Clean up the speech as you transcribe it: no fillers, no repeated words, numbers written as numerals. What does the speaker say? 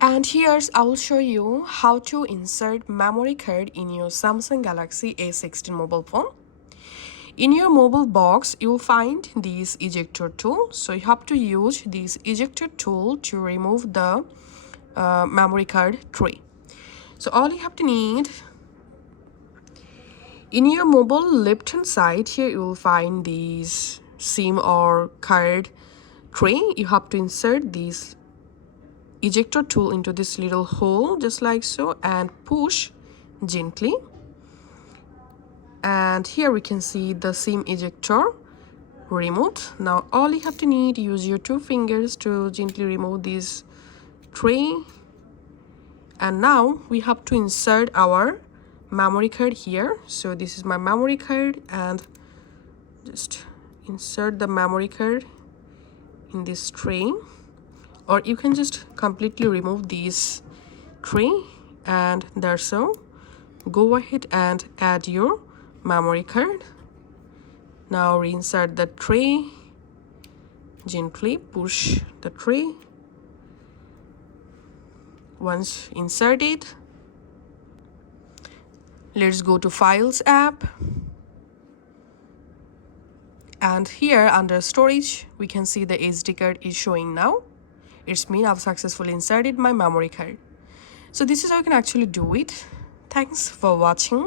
And here's I will show you how to insert memory card in your Samsung Galaxy A16 mobile phone. In your mobile box, you'll find this ejector tool. So you have to use this ejector tool to remove the memory card tray. So all you have to need, in your mobile left hand side here, you will find this SIM or card tray. You have to insert this ejector tool into this little hole just like so and push gently, and here we can see the SIM ejector removed. Now all you have to need, use your two fingers to gently remove this tray, and now we have to insert our memory card here. So this is my memory card, and just insert the memory card in this tray, or you can just completely remove this tray, and there. So go ahead and add your memory card. Now reinsert the tray, gently push the tray. Once inserted, let's go to Files app, and here under storage we can see the SD card is showing now. It's mean I've successfully inserted my memory card. So this is how you can actually do it. Thanks for watching.